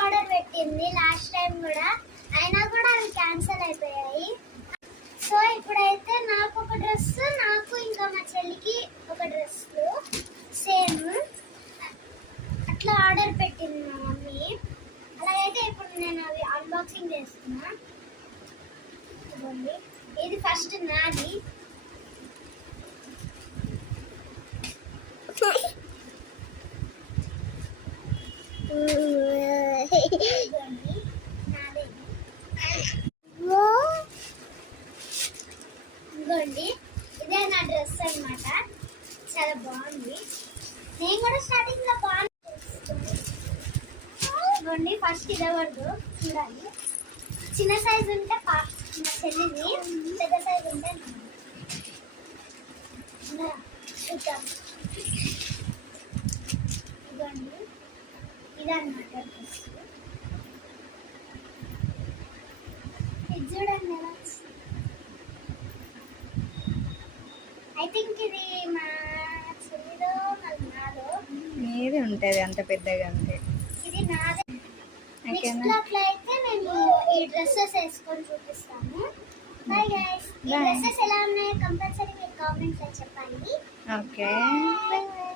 Order పెట్టింది last time కూడా, అయినా కూడా అవి క్యాన్సిల్ అయిపోయాయి. సో ఇప్పుడైతే నాకు ఒక డ్రెస్, నాకు ఇంకా మా చెల్లికి ఒక డ్రెస్లు సేమ్ అట్లా ఆర్డర్ పెట్టింది మా మమ్మీ. అలాగైతే ఇప్పుడు నేను అవి అన్బాక్సింగ్ చేస్తున్నా. ఇది ఫస్ట్ నాది. ఇదిగోండి, ఇదే నా డ్రెస్ అన్నమాట. చాలా బాగుంది. నేను కూడా స్టార్టింగ్ లో బాగుంది. ఫస్ట్ ఇదవద్దు చూడాలి. చిన్న సైజు ఉంటే మా చెల్లిది, పెద్ద సైజు ఉంటే చూద్దాం. ఇదిగోండి, ఇదన్నమాట డ్రెస్. ఇది చూడండి ఎలా. ఐ థింక్ ఇది మా చెల్లిదో మళ్ళీ నాదో. ఏది ఉంటుంది అంత పెద్దగా అంటే. ఇది నాదే. నెక్స్ట్ అట్లా అయితే మేము ఈ డ్రెస్సెస్ వేసుకొని చూపిస్తాము. Bye guys. ఈ డ్రెస్సెస్ ఎలా ఉన్నాయో కంపల్సరీ మీరు కామెంట్స్ లో చెప్పండి. ఓకే. By by.